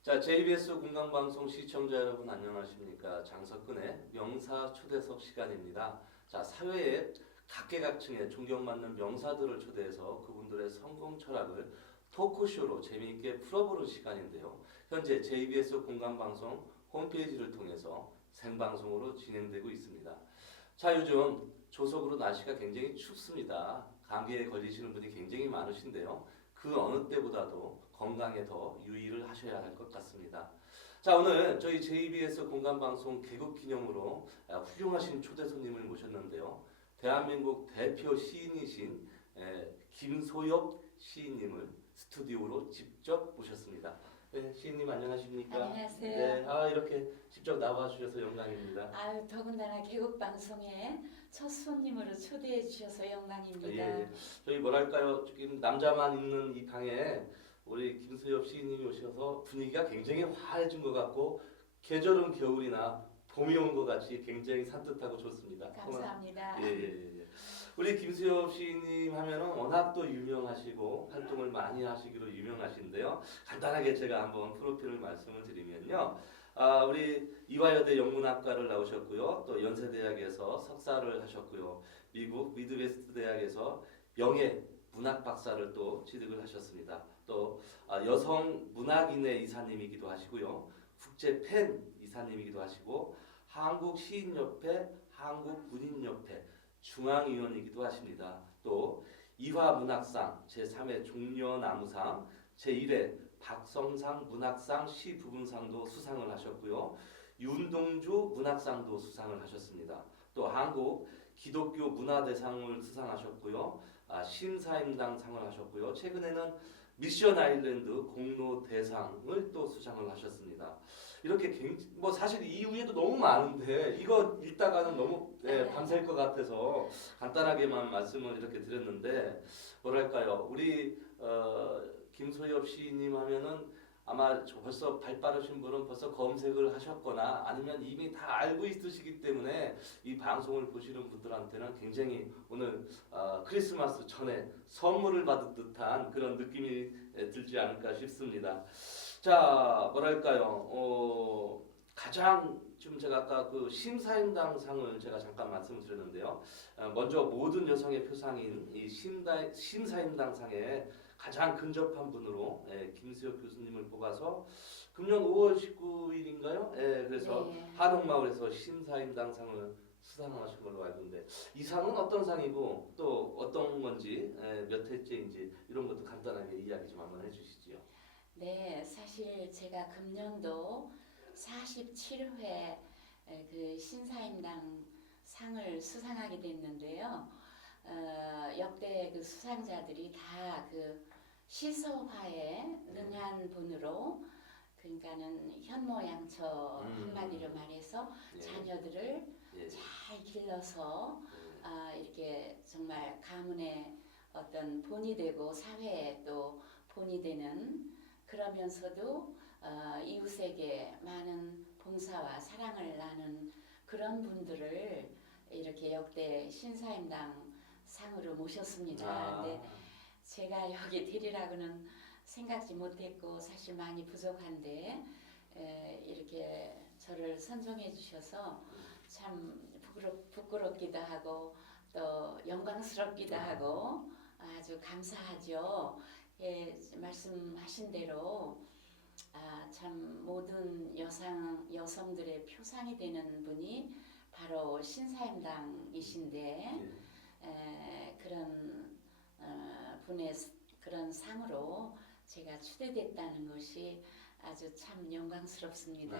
자, JBS 공강방송 시청자 여러분 안녕하십니까? 장석근의 명사 초대석 시간입니다. 자, 사회의 각계각층의 존경받는 명사들을 초대해서 그분들의 성공 철학을 토크쇼로 재미있게 풀어보는 시간인데요. 현재 JBS 공강방송 홈페이지를 통해서 생방송으로 진행되고 있습니다. 자, 요즘 조석으로 날씨가 굉장히 춥습니다. 감기에 걸리시는 분이 굉장히 많으신데요. 그 어느 때보다도 건강에 더 유의를 하셔야 할 것 같습니다. 자, 오늘 저희 JBS 공감방송 개국 기념으로 훌륭하신 초대 손님을 모셨는데요. 대한민국 대표 시인이신 김소엽 시인님을 스튜디오로 직접 모셨습니다. 네, 시인님 안녕하십니까? 안녕하세요. 네, 이렇게 직접 나와 주셔서 영광입니다. 아유, 더군다나 개국 방송에 첫 손님으로 초대해 주셔서 영광입니다. 예, 저희 뭐랄까요, 지금 남자만 있는 이 방에 우리 김수엽 시인님이 오셔서 분위기가 굉장히 화해진 것 같고 계절은 겨울이나 봄이 온 것 같이 굉장히 산뜻하고 좋습니다. 감사합니다. 예. 우리 김수엽 시인님 하면은 워낙 또 유명하시고 활동을 많이 하시기로 유명하신데요. 간단하게 제가 한번 프로필을 말씀을 드리면요. 우리 이화여대 영문학과를 나오셨고요. 또 연세대학에서 석사를 하셨고요. 미국 미드웨스트 대학에서 명예 문학 박사를 또 취득을 하셨습니다. 또 여성 문학인의 이사님이기도 하시고요. 국제 팬 이사님이기도 하시고 한국 시인협회, 한국 문인협회 중앙위원이기도 하십니다. 또 이화문학상 제3회 종려나무상 제1회 박성상 문학상 시부분상도 수상을 하셨고요. 윤동주 문학상도 수상을 하셨습니다. 또 한국 기독교 문화대상을 수상하셨고요. 신사임당 상을 하셨고요. 최근에는 미션 아일랜드 공로 대상을 또 수상을 하셨습니다. 이렇게 뭐 사실 이후에도 너무 많은데 이거 읽다가는 너무 밤샐 것 같아서 간단하게만 말씀을 이렇게 드렸는데 뭐랄까요, 우리 김소엽 시인님 하면은 아마 벌써 발 빠르신 분은 벌써 검색을 하셨거나 아니면 이미 다 알고 있으시기 때문에 이 방송을 보시는 분들한테는 굉장히 오늘 크리스마스 전에 선물을 받은 듯한 그런 느낌이 들지 않을까 싶습니다. 자, 뭐랄까요, 가장 지금 제가 아까 그 심사임당 상을 제가 잠깐 말씀을 드렸는데요. 먼저 모든 여성의 표상인 이 심사임당 상에 가장 근접한 분으로 김수엽 교수님을 뽑아서 금년 5월 19일인가요? 그래서 네. 한옥마을에서 심사임당상을 수상하신 걸로 알고 있는데 이 상은 어떤 상이고 또 어떤 건지 몇 회째인지 이런 것도 간단하게 이야기 좀 한번 해주시지요. 네, 사실 제가 금년도 47회 그 신사임당 상을 수상하게 됐는데요. 역대 그 수상자들이 다 그 시서화에 능한 분으로, 그러니까는 현모양처 한마디로 말해서 예. 자녀들을 예. 잘 길러서 이렇게 정말 가문의 어떤 본이 되고 사회에 또 본이 되는, 그러면서도 이웃에게 많은 봉사와 사랑을 나눈 그런 분들을 이렇게 역대 신사임당 상으로 모셨습니다. 근데 제가 여기 되리라고는 생각지 못했고 사실 많이 부족한데 이렇게 저를 선정해 주셔서 참 부끄럽기도 하고 또 영광스럽기도 하고 아주 감사하죠. 말씀하신 대로 참 모든 여성들의 표상이 되는 분이 바로 신사임당이신데 그런 분의 그런 상으로 제가 추대됐다는 것이 아주 참 영광스럽습니다.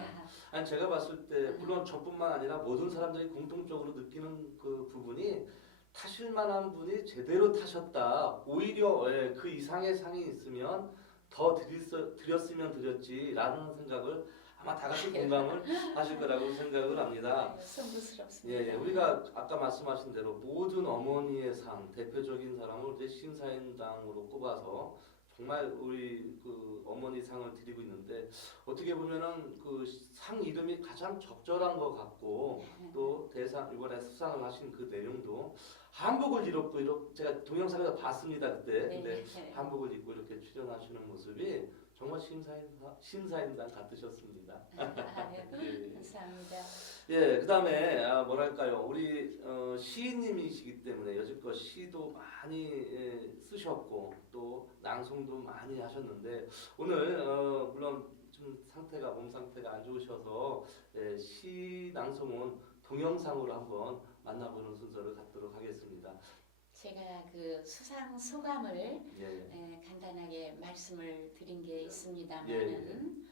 아니 제가 봤을 때 물론 저뿐만 아니라 모든 사람들이 공통적으로 느끼는 그 부분이 타실만한 분이 제대로 타셨다. 오히려 그 이상의 상이 있으면 더 드렸으면 드렸지라는 생각을 아마 다 같이 공감을 하실 거라고 생각을 합니다. 송구스럽습니다. 우리가 아까 말씀하신 대로 모든 어머니의 상 대표적인 사람을 이제 신사임당으로 꼽아서 정말 우리 그 어머니 상을 드리고 있는데 어떻게 보면은 그 상 이름이 가장 적절한 것 같고 또 대상 이번에 수상을 하신 그 내용도 한복을 입고 제가 동영상에서 봤습니다 그때. 근데 한복을 입고 이렇게 출연하시는 모습이 정말 신사임당 같으셨습니다. 예. 감사합니다. 예, 그다음에 뭐랄까요, 우리 시인님이시기 때문에 여지껏 시도 많이 쓰셨고 또 낭송도 많이 하셨는데 오늘 물론 좀 몸 상태가 안 좋으셔서 시 낭송은 동영상으로 한번 만나보는 순서를 갖도록 하겠습니다. 제가 그 수상 소감을 예, 간단하게 말씀을 드린 게 예, 예. 있습니다만은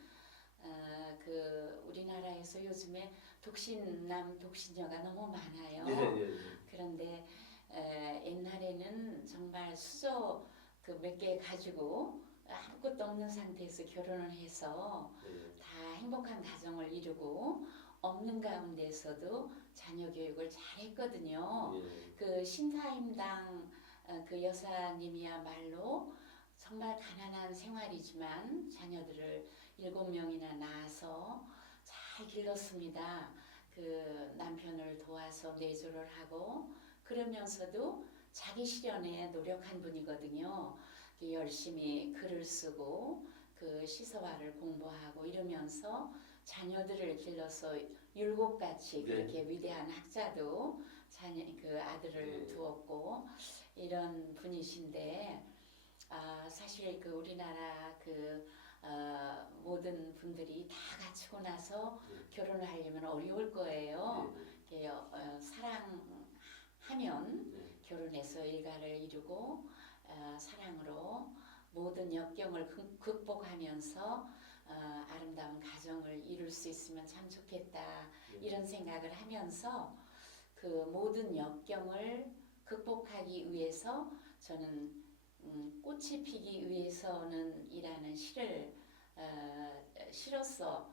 그 우리나라에서 요즘에 독신남 독신녀가 너무 많아요. 예. 그런데 옛날에는 정말 수저 그 몇 개 가지고 아무것도 없는 상태에서 결혼을 해서 예. 다 행복한 가정을 이루고 없는 가운데서도 자녀 교육을 잘했거든요. 예. 그 신사임당 그 여사님이야말로 정말 가난한 생활이지만 자녀들을 7명이나 낳아서 잘 길렀습니다. 그 남편을 도와서 내조를 하고 그러면서도 자기 실현에 노력한 분이거든요. 열심히 글을 쓰고 그 시서화를 공부하고 이러면서 자녀들을 길러서 율곡같이 네. 그렇게 위대한 학자도 그 아들을 네. 두었고 이런 분이신데 사실 그 우리나라 그 모든 분들이 다 갖추고 나서 네. 결혼을 하려면 어려울 거예요. 예. 이렇게, 사랑하면 네. 결혼해서 일가를 이루고 사랑으로 모든 역경을 극복하면서 아름다운 가정을 이룰 수 있으면 참 좋겠다 이런 생각을 하면서 그 모든 역경을 극복하기 위해서 저는 꽃이 피기 위해서는 이라는 시를 시로써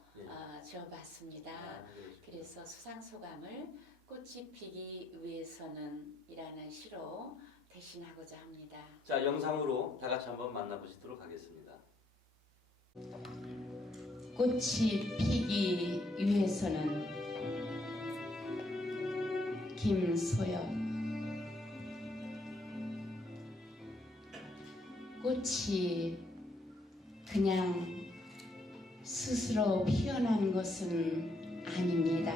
지어봤습니다. 그래서 수상소감을 꽃이 피기 위해서는 이라는 시로 대신하고자 합니다. 자, 영상으로 다 같이 한번 만나보시도록 하겠습니다. 꽃이 피기 위해서는 김소연. 꽃이 그냥 스스로 피어난 것은 아닙니다.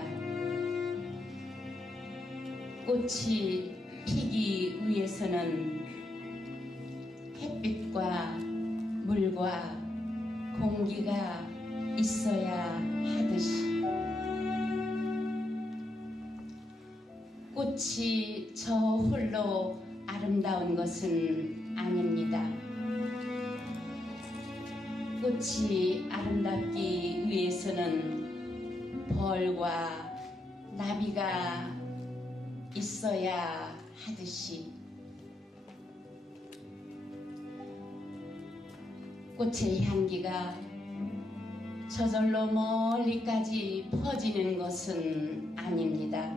꽃이 피기 위해서는 햇빛과 물과 공기가 있어야 하듯이 꽃이 저 홀로 아름다운 것은 아닙니다. 꽃이 아름답기 위해서는 벌과 나비가 있어야 하듯이 꽃의 향기가 저절로 멀리까지 퍼지는 것은 아닙니다.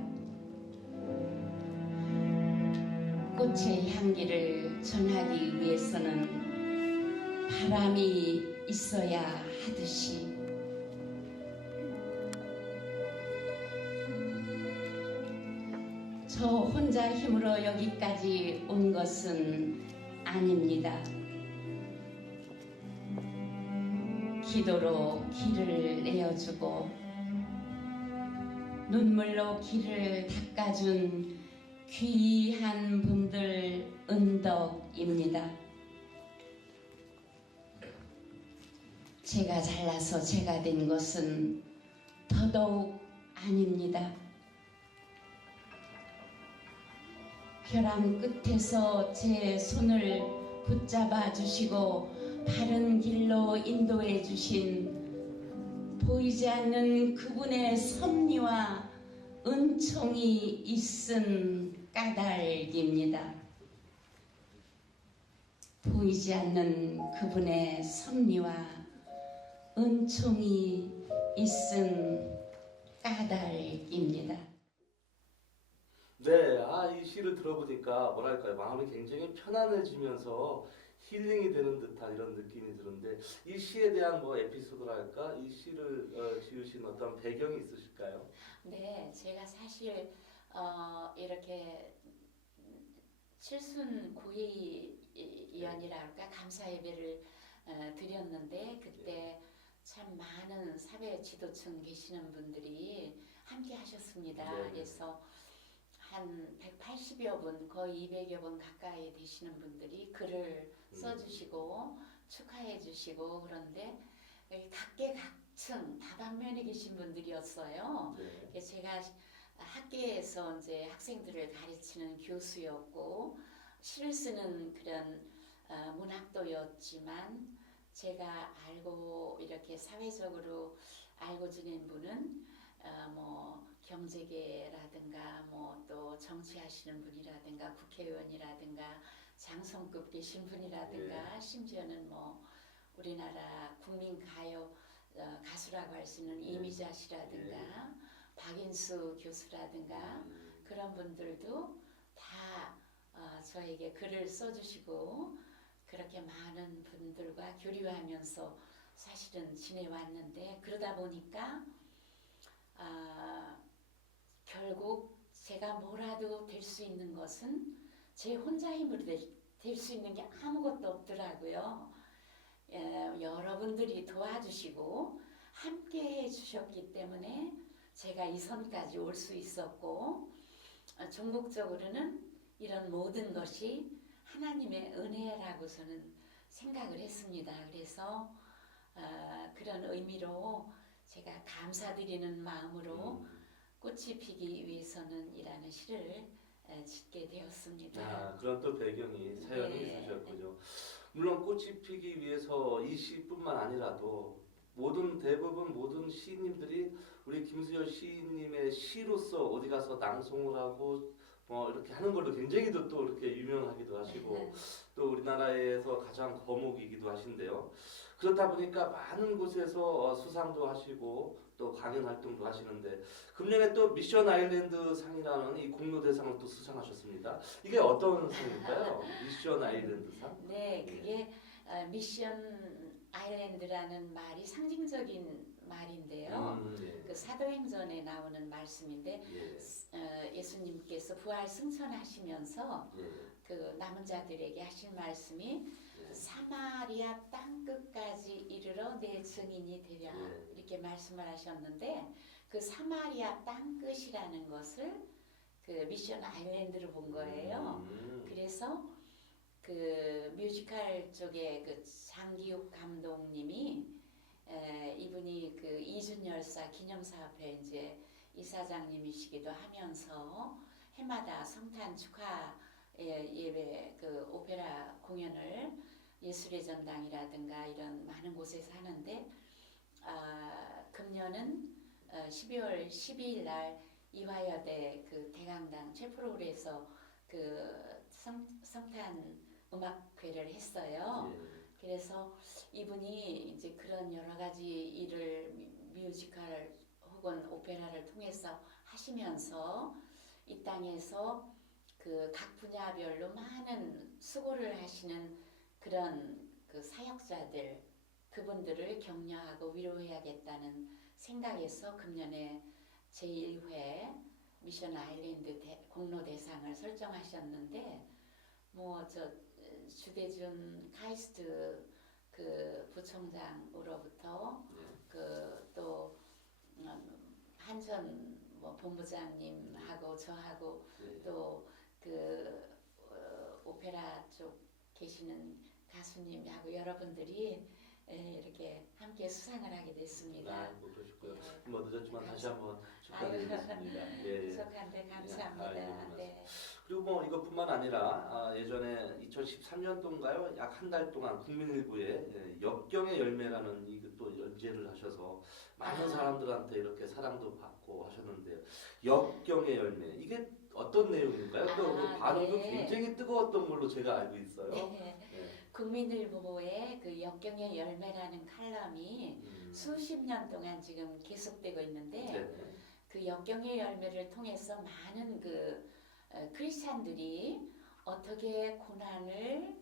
꽃의 향기를 전하기 위해서는 바람이 있어야 하듯이 저 혼자 힘으로 여기까지 온 것은 아닙니다. 기도로 길을 내어주고 눈물로 길을 닦아준 귀한 분들 은덕입니다. 제가 잘나서 제가 된 것은 더더욱 아닙니다. 벼랑 끝에서 제 손을 붙잡아 주시고 바른 길로 인도해 주신 보이지 않는 그분의 섭리와 은총이 있은 까닭입니다. 보이지 않는 그분의 섭리와 은총이 있은 까닭입니다. 네, 이 시를 들어보니까 뭐랄까요, 마음이 굉장히 편안해지면서 힐링이 되는 듯한 이런 느낌이 드는데 이 시에 대한 뭐 에피소드랄까, 이 시를 지으신 어떤 배경이 있으실까요? 네, 제가 사실 이렇게 칠순 구의연이랄까 감사 예배를 드렸는데 그때 참 많은 사회 지도층 계시는 분들이 함께 하셨습니다. 네. 그래서 한 180여 분, 거의 200여 분 가까이 되시는 분들이 글을 써주시고 축하해 주시고 그런데 여기 각계각층 다방면에 계신 분들이었어요. 네. 그래서 제가 학계에서 이제 학생들을 가르치는 교수였고 시를 쓰는 그런 문학도였지만 제가 알고 이렇게 사회적으로 알고 지낸 분은 뭐 경제계라든가 뭐 또 정치하시는 분이라든가 국회의원이라든가 장성급 계신 분이라든가 심지어는 뭐 우리나라 국민 가요 가수라고 할 수 있는 이미자 씨라든가 박인수 교수라든가 그런 분들도 다 저에게 글을 써주시고 그렇게 많은 분들과 교류하면서 사실은 지내왔는데 그러다 보니까 결국 제가 뭐라도 될 수 있는 것은 제 혼자 힘으로 될 수 있는 게 아무것도 없더라고요. 여러분들이 도와주시고 함께 해주셨기 때문에 제가 이 선까지 올 수 있었고 종국적으로는 이런 모든 것이 하나님의 은혜라고 저는 생각을 했습니다. 그래서 그런 의미로 제가 감사드리는 마음으로 꽃이 피기 위해서는 이라는 시를 짓게 되었습니다. 그런 또 배경이 사연이 네. 있으셨군요. 물론 꽃이 피기 위해서 이 시뿐만 아니라도 대부분 모든 시인님들이 우리 김수여 시인님의 시로서 어디 가서 낭송을 하고 뭐 이렇게 하는 걸로 굉장히 또 이렇게 유명하기도 하시고 또 우리나라에서 가장 거목이기도 하신데요. 그렇다 보니까 많은 곳에서 수상도 하시고 또 강연 활동도 하시는데 금년에 또 미션 아일랜드 상이라는 이 공로 대상을 또 수상하셨습니다. 이게 어떤 상일까요? 미션 아일랜드 상? 네, 그게 미션 아일랜드라는 말이 상징적인 말인데요. 네. 그 사도행전에 나오는 말씀인데 예수님께서 부활 승천하시면서 그 남은 자들에게 하신 말씀이 사마리아 땅 끝까지 이르러 내 증인이 되랴 이렇게 말씀을 하셨는데 그 사마리아 땅 끝이라는 것을 그 미션 아일랜드로 본 거예요. 그래서 그 뮤지컬 쪽에 그 장기욱 감독님이 이분이 그 이준열사 기념사업회 이제 이사장님이시기도 하면서 해마다 성탄 축하 예배 그 오페라 공연을 예술의 전당이라든가 이런 많은 곳에서 하는데 금년은 12월 12일 날 이화여대 그 대강당 최프로그에서 그 성탄 음악회를 했어요. 그래서 이분이 이제 그런 여러 가지 일을 뮤지컬 혹은 오페라를 통해서 하시면서 이 땅에서 그 각 분야별로 많은 수고를 하시는 그런 그 사역자들 그분들을 격려하고 위로해야겠다는 생각에서 금년에 제1회 미션 아일랜드 공로 대상을 설정하셨는데 뭐 저 주대준 카이스트 그 부총장으로부터 그 또 한전 뭐 본부장님하고 저하고 또 그 오페라 쪽 계시는 가수님하고 여러분들이 이렇게 함께 수상을 하게 됐습니다. 그러셨고요. 뭐 늦었지만 다시 한번 축하드리겠습니다. 부족한데 감사합니다. 네. 그리고 뭐 이것뿐만 아니라 예전에 2013년도인가요? 약 한 달 동안 국민일보에 역경의 열매라는 또 연재를 하셔서 많은 사람들한테 이렇게 사랑도 받고 하셨는데요. 역경의 열매 이게 어떤 내용인가요? 또 그 반응도 굉장히 뜨거웠던 걸로 제가 알고 있어요. 네. 국민일보의 그 역경의 열매라는 칼럼이 수십 년 동안 지금 계속되고 있는데 그 역경의 열매를 통해서 많은 그 크리스찬들이 어떻게 고난을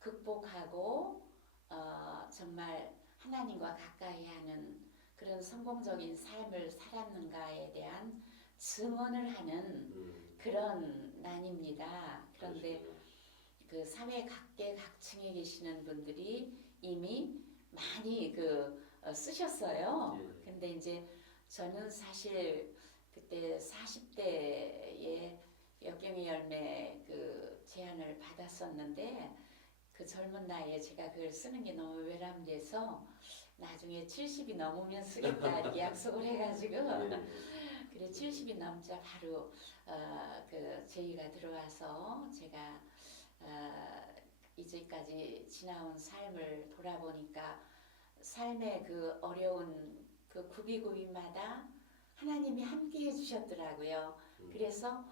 극복하고 정말 하나님과 가까이 하는 그런 성공적인 삶을 살았는가에 대한 증언을 하는 그런 난입니다. 그런데 그 사회 각계각층에 계시는 분들이 이미 쓰셨어요. 예. 근데 이제 저는 사실 그때 40대에 역경의 열매 그 제안을 받았었는데 그 젊은 나이에 제가 그걸 쓰는 게 너무 외람돼서 나중에 70이 넘으면 쓰겠다 이렇게 약속을 해가지고 예. 그래 70이 넘자 바로 그 제의가 들어와서 제가 이제까지 지나온 삶을 돌아보니까 삶의 그 어려운 그 구비구비마다 하나님이 함께 해주셨더라고요. 그래서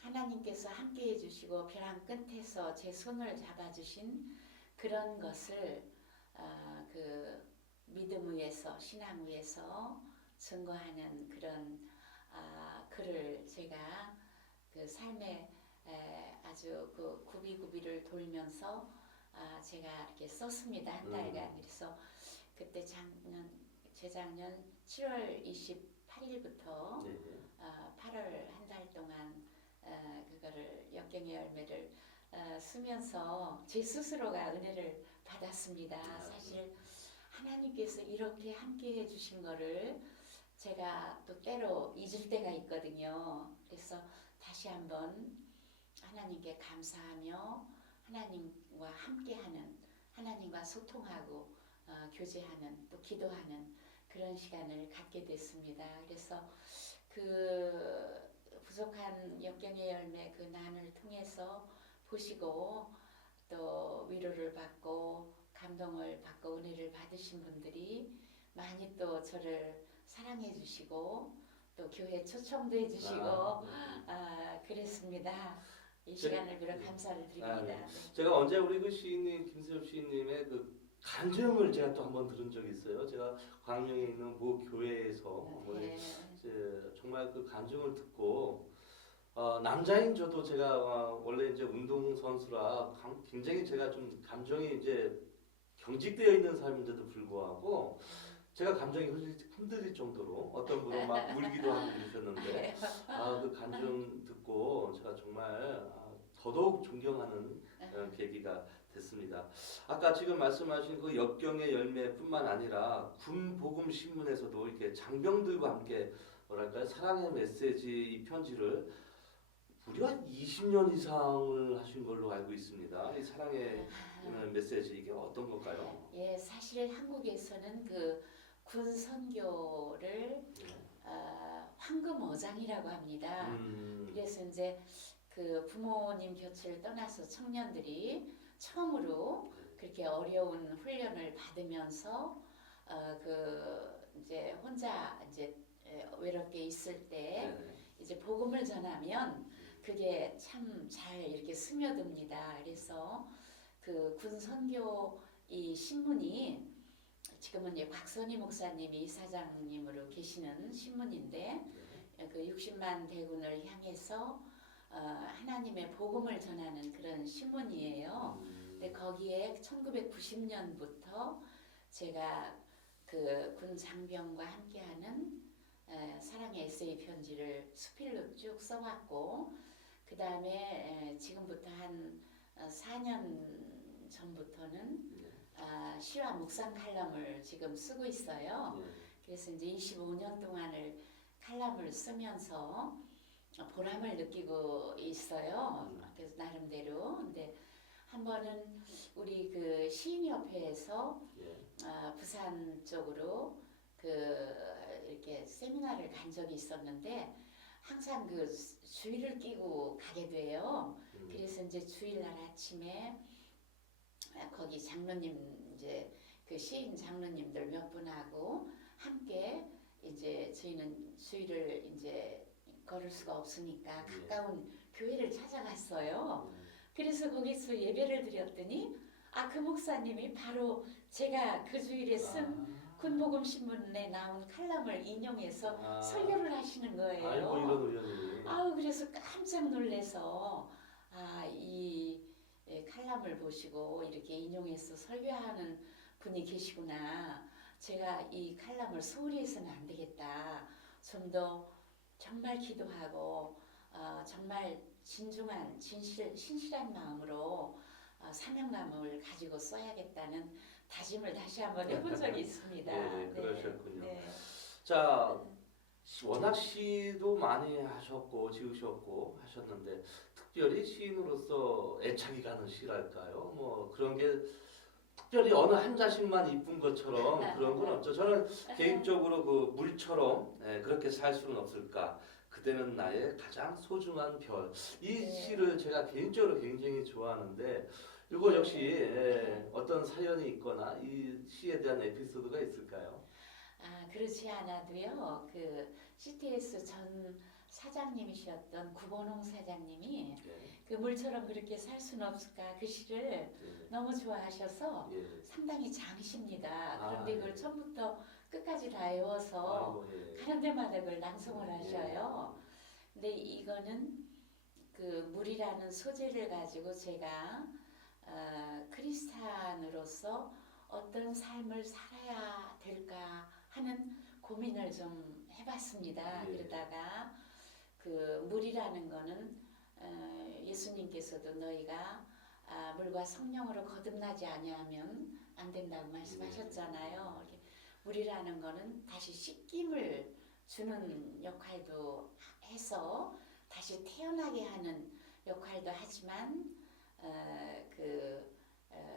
하나님께서 함께 해주시고 벼랑 끝에서 제 손을 잡아주신 그런 것을 그 믿음 위에서 신앙 위에서 증거하는 그런 글을 제가 그 삶의 아주 그 구비구비를 돌면서 제가 이렇게 썼습니다. 한 달간. 그래서 그때 재작년 7월 28일부터 네. 8월 한 달 동안 그거를 역경의 열매를 쓰면서 제 스스로가 은혜를 받았습니다. 사실 하나님께서 이렇게 함께 해주신 거를 제가 또 때로 잊을 때가 있거든요. 그래서 다시 한번 하나님께 감사하며 하나님과 함께하는, 하나님과 소통하고 교제하는, 또 기도하는 그런 시간을 갖게 됐습니다. 그래서 그 부족한 역경의 열매 그 난을 통해서 보시고 또 위로를 받고 감동을 받고 은혜를 받으신 분들이 많이 또 저를 사랑해 주시고 또 교회 초청도 해 주시고 그랬습니다. 이 시간을 빌어 감사를 드립니다. 네. 제가 언제 우리 그 시인님 김수엽 시인님의 그 간증을 제가 또 한번 들은 적이 있어요. 제가 광명에 있는 모 교회에서 네. 정말 그 간증을 듣고 남자인 저도 제가 원래 이제 운동 선수라 굉장히 제가 좀 감정이 이제 경직되어 있는 사람인데도 불구하고 제가 감정이 흔들릴 정도로 어떤 분은 막 울기도 하고 그러셨는데 그 간증 듣고 제가 정말 더더욱 존경하는 계기가 됐습니다. 아까 지금 말씀하신 그 역경의 열매뿐만 아니라 군복음 신문에서도 이렇게 장병들과 함께 뭐랄까요 사랑의 메시지 이 편지를 무려 한 20년 이상을 하신 걸로 알고 있습니다. 이 사랑의 메시지 이게 어떤 걸까요? 예, 사실 한국에서는 그 군 선교를 황금어장이라고 합니다. 그래서 이제 그 부모님 곁을 떠나서 청년들이 처음으로 그렇게 어려운 훈련을 받으면서 그 이제 혼자 이제 외롭게 있을 때 이제 복음을 전하면 그게 참 잘 이렇게 스며듭니다. 그래서 그 군 선교 이 신문이 지금은 이제 곽선희 목사님이 이사장님으로 계시는 신문인데 그 60만 대군을 향해서 하나님의 복음을 전하는 그런 신문이에요. 근데 거기에 1990년부터 제가 그 군 장병과 함께하는 사랑의 에세이 편지를 수필로 쭉 써왔고 그 다음에 지금부터 한 4년 전부터는 시와 묵상 칼럼을 지금 쓰고 있어요. 그래서 이제 25년 동안을 칼럼을 쓰면서 보람을 느끼고 있어요. 그래서 나름대로. 근데 한 번은 우리 그 시인협회에서 부산 쪽으로 그 이렇게 세미나를 간 적이 있었는데 항상 그 주의를 끼고 가게 돼요. 그래서 이제 주일날 아침에 거기 장로님 이제 그 시인 장로님들 몇 분하고 함께 이제 저희는 주일을 이제 걸을 수가 없으니까 가까운 교회를 찾아갔어요. 그래서 거기서 예배를 드렸더니 그 목사님이 바로 제가 그 주일에 쓴 군복음 신문에 나온 칼럼을 인용해서 설교를 하시는 거예요. 아이고 이런 우연이. 그래서 깜짝 놀라서 이 칼럼을 보시고 이렇게 인용해서 설교하는 분이 계시구나. 제가 이 칼럼을 소홀히 해서는 안 되겠다. 좀 더 정말 기도하고 정말 진중한 신실한 마음으로 사명감을 가지고 써야겠다는 다짐을 다시 한번 해본 적이 있습니다. 네, 그러셨군요. 네. 자, 워낙 시도 많이 하셨고 지으셨고 하셨는데 특별히 시인으로서 애착이 가는 시랄까요? 뭐 그런 게 특별히 어느 한 자씩만 이쁜 것처럼 그런 건 없죠. 저는 개인적으로 그 물처럼 그렇게 살 수는 없을까. 그대는 나의 가장 소중한 별. 이 네. 시를 제가 개인적으로 굉장히 좋아하는데 이거 역시 어떤 사연이 있거나 이 시에 대한 에피소드가 있을까요? 그렇지 않아도요. 그 CTS 전 사장님이셨던 구본홍 사장님이 네. 그 물처럼 그렇게 살 수는 없을까 그 시를 네. 너무 좋아하셔서 예. 상당히 장시입니다. 아, 그런데 그걸 네. 처음부터 끝까지 다 외워서 아이고, 예. 가는 데마다 그걸 낭송을 예. 하셔요. 근데 이거는 그 물이라는 소재를 가지고 제가 크리스찬으로서 어떤 삶을 살아야 될까 하는 고민을 좀 해봤습니다. 예. 그러다가 그 물이라는 거는 예수님께서도 너희가 물과 성령으로 거듭나지 아니하면 안 된다고 말씀하셨잖아요. 이렇게 물이라는 거는 다시 씻김을 주는 역할도 해서 다시 태어나게 하는 역할도 하지만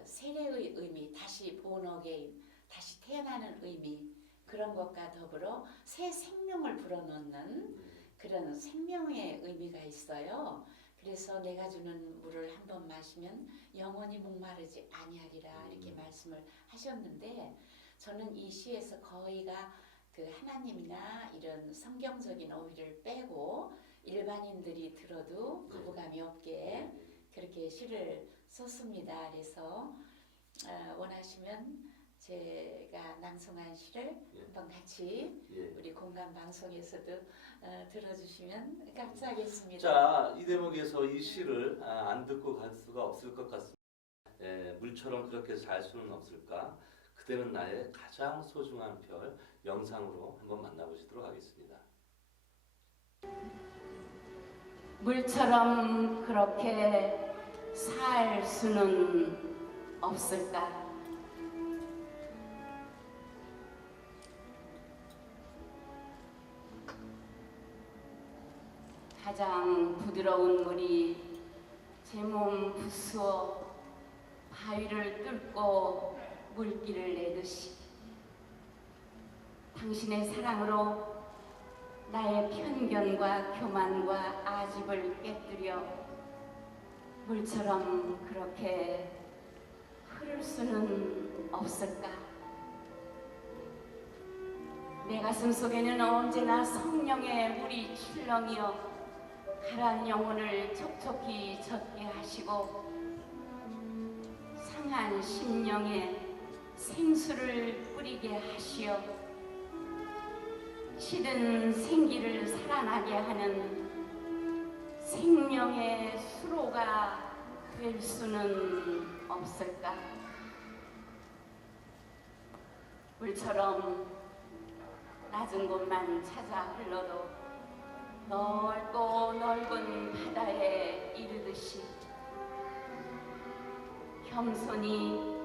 세례의 의미, 다시 본어게인, 다시 태어나는 의미 그런 것과 더불어 새 생명을 불어넣는 그런 생명의 의미가 있어요. 그래서 내가 주는 물을 한번 마시면 영원히 목마르지 아니하리라 이렇게 말씀을 하셨는데 저는 이 시에서 거의가 그 하나님이나 이런 성경적인 어휘를 빼고 일반인들이 들어도 거부감이 없게 그렇게 시를 썼습니다. 그래서 원하시면 제가 낭송한 시를 한번 같이 우리 공감 방송에서도 들어주시면 감사하겠습니다. 자, 이 대목에서 이 시를 안 듣고 갈 수가 없을 것 같습니다. 물처럼 그렇게 살 수는 없을까? 그대는 나의 가장 소중한 별 영상으로 한번 만나보시도록 하겠습니다. 물처럼 그렇게 살 수는 없을까? 가장 부드러운 물이 제 몸 부수어 바위를 뚫고 물길을 내듯이 당신의 사랑으로 나의 편견과 교만과 아집을 깨뜨려 물처럼 그렇게 흐를 수는 없을까? 내 가슴 속에는 언제나 성령의 물이 출렁이어 가란 영혼을 촉촉히 젖게 하시고 상한 심령에 생수를 뿌리게 하시어 시든 생기를 살아나게 하는 생명의 수로가 될 수는 없을까? 물처럼 낮은 곳만 찾아 흘러도 넓고 넓은 바다에 이르듯이 겸손히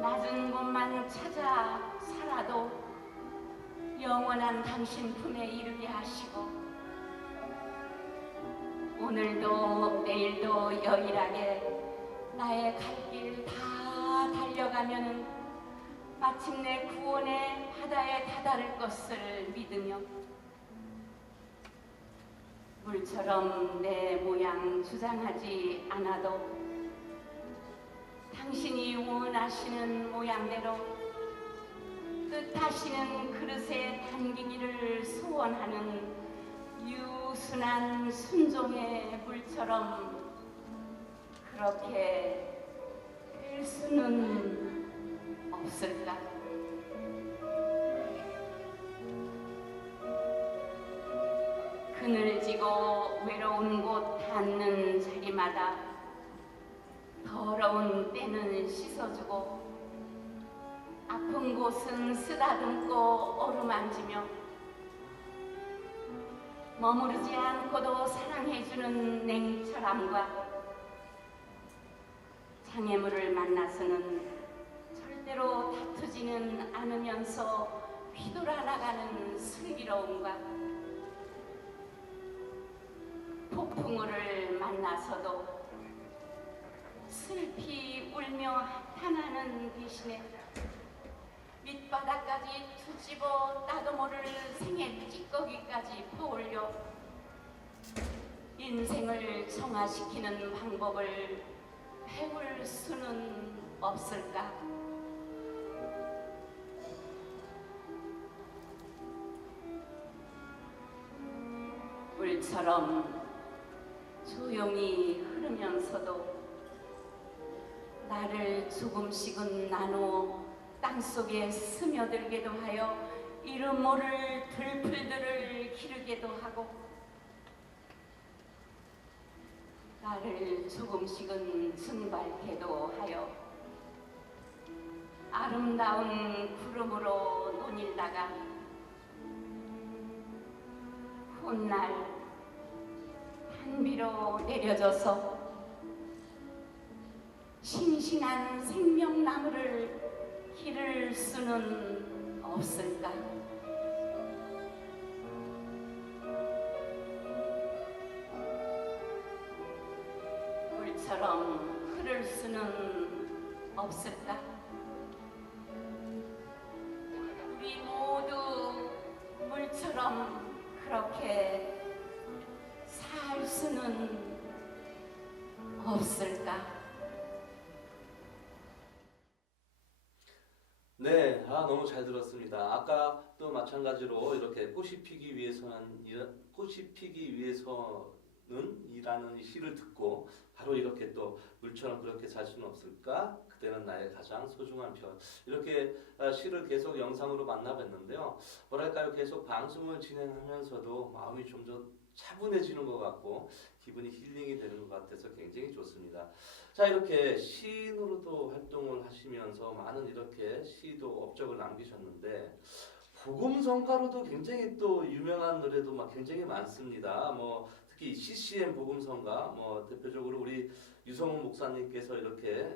낮은 곳만 찾아 살아도 영원한 당신 품에 이르게 하시고 오늘도 내일도 여일하게 나의 갈 길 다 달려가면은 마침내 구원의 바다에 다다를 것을 믿으며 물처럼 내 모양 주장하지 않아도 당신이 원하시는 모양대로 뜻하시는 그릇에 담기기를 소원하는 유순한 순종의 물처럼 그렇게 될 수는 없을까? 그늘지고 외로운 곳 닿는 자리마다 더러운 때는 씻어주고 아픈 곳은 쓰다듬고 어루만지며 머무르지 않고도 사랑해주는 냉철함과 장애물을 만나서는 절대로 않으면서 휘돌아 나가는 슬기로움과 폭풍우를 만나서도 슬피 울며 한탄하는 대신에 밑바닥까지 뒤집어 따도 모를 생의 찌꺼기까지 퍼올려 인생을 정화시키는 방법을 배울 수는 없을까? 물처럼 조용히 흐르면서도 나를 조금씩은 나누어 땅속에 스며들게도 하여 이름 모를 들풀들을 기르게도 하고 나를 조금씩은 증발케도 하여 아름다운 구름으로 논일다가 훗날 한비로 내려져서 싱싱한 생명나무를 기를 수는 없을까? 물처럼 흐를 수는 없을까? 우리 모두 물처럼 그렇게 살 수는 없을까? 네, 너무 잘 들었습니다. 아까 또 마찬가지로 이렇게 꽃이 피기 위해서는 이라는 이 시를 듣고 바로 이렇게 또 물처럼 그렇게 살 수는 없을까? 그때는 나의 가장 소중한 편. 이렇게 시를 계속 영상으로 만나뵀는데요. 뭐랄까요? 계속 방송을 진행하면서도 마음이 좀 더 차분해지는 것 같고 기분이 힐링이 되는 것 같아서 굉장히 좋습니다. 자, 이렇게 시인으로도 활동을 하시면서 많은 이렇게 시도 업적을 남기셨는데 복음성가로도 굉장히 또 유명한 노래도 막 굉장히 많습니다. 뭐 특히 CCM 복음성가, 뭐 대표적으로 우리 유성훈 목사님께서 이렇게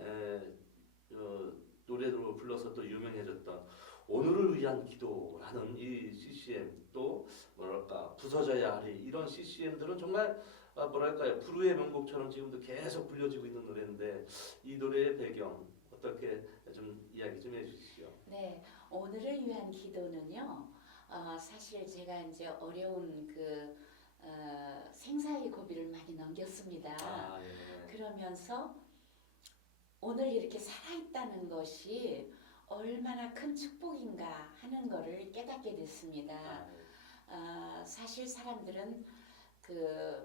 노래로 불러서 또 유명해졌던 오늘을 위한 기도라는 이 CCM, 또 뭐랄까 부서져야 하리, 이런 CCM들은 정말 뭐랄까요, 불후의 명곡처럼 지금도 계속 불려지고 있는 노래인데 이 노래의 배경 어떻게 좀 이야기 좀 해주시죠. 네, 오늘을 위한 기도는요. 사실 제가 이제 어려운 생사의 고비를 많이 넘겼습니다. 예. 그러면서 오늘 이렇게 살아있다는 것이 얼마나 큰 축복인가 하는 것을 깨닫게 됐습니다. 사실 사람들은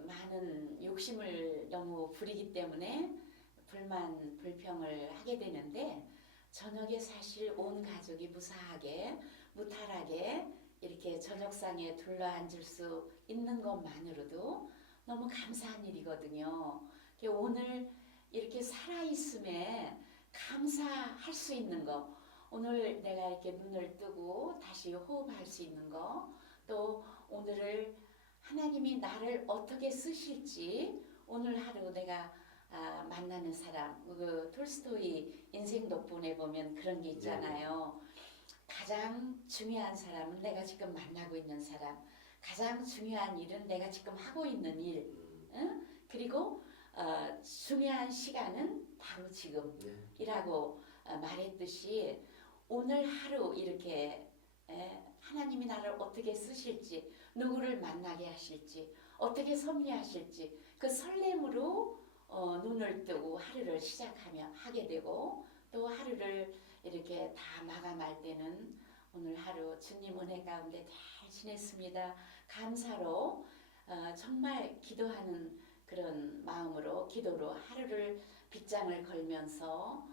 많은 욕심을 너무 부리기 때문에 불만, 불평을 하게 되는데 저녁에 사실 온 가족이 무사하게, 무탈하게 이렇게 저녁상에 둘러앉을 수 있는 것만으로도 너무 감사한 일이거든요. 오늘 이렇게 살아있음에 감사할 수 있는 거, 오늘 내가 이렇게 눈을 뜨고 다시 호흡할 수 있는 거, 또 오늘을 하나님이 나를 어떻게 쓰실지, 오늘 하루 내가 만나는 사람, 톨스토이 인생 덕분에 보면 그런 게 있잖아요. 가장 중요한 사람은 내가 지금 만나고 있는 사람, 가장 중요한 일은 내가 지금 하고 있는 일, 응? 그리고 중요한 시간은 바로 지금이라고 말했듯이 오늘 하루 이렇게 하나님이 나를 어떻게 쓰실지, 누구를 만나게 하실지, 어떻게 섭리하실지 그 설렘으로 눈을 뜨고 하루를 하게 되고, 또 하루를 이렇게 다 마감할 때는 오늘 하루 주님 은혜 가운데 잘 지냈습니다. 감사로 정말 기도하는 그런 마음으로, 기도로 하루를 빗장을 걸면서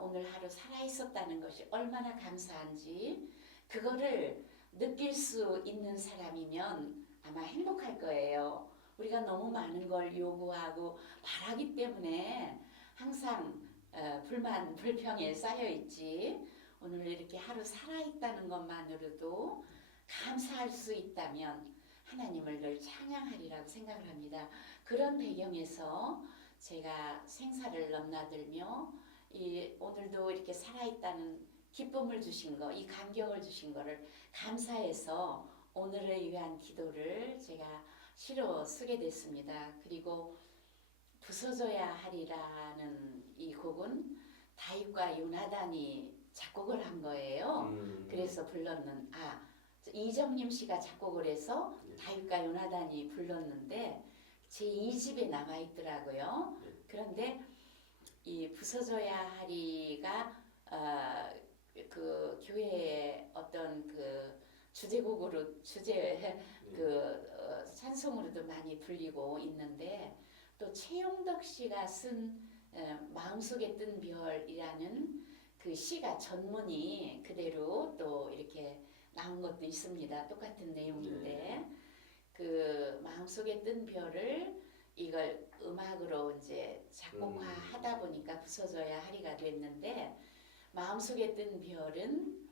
오늘 하루 살아있었다는 것이 얼마나 감사한지 그거를 느낄 수 있는 사람이면 아마 행복할 거예요. 우리가 너무 많은 걸 요구하고 바라기 때문에 항상 불만, 불평에 쌓여있지, 오늘 이렇게 하루 살아있다는 것만으로도 감사할 수 있다면 하나님을 늘 찬양하리라고 생각을 합니다. 그런 배경에서 제가 생사를 넘나들며 오늘도 이렇게 살아있다는 기쁨을 주신 거, 이 감격을 주신 거를 감사해서 오늘을 위한 기도를 제가 시로 쓰게 됐습니다. 그리고 부서져야 하리라는 이 곡은 다윗과 요나단이 작곡을 한 거예요. 그래서 불렀는 이정림 씨가 작곡을 해서 네. 다윗과 요나단이 불렀는데 제 2집에 남아 있더라고요. 네. 그런데 이 부서져야 하리가 그 교회의 어떤 그 주제곡으로 찬송으로도 많이 불리고 있는데 또 최용덕 씨가 쓴 마음속에 뜬 별이라는 그 시가 전문이 그대로 또 이렇게 나온 것도 있습니다. 똑같은 내용인데 그 마음속에 뜬 별을 이걸 음악으로 이제 작곡화하다 보니까 부서져야 하리가 됐는데 마음속에 뜬 별은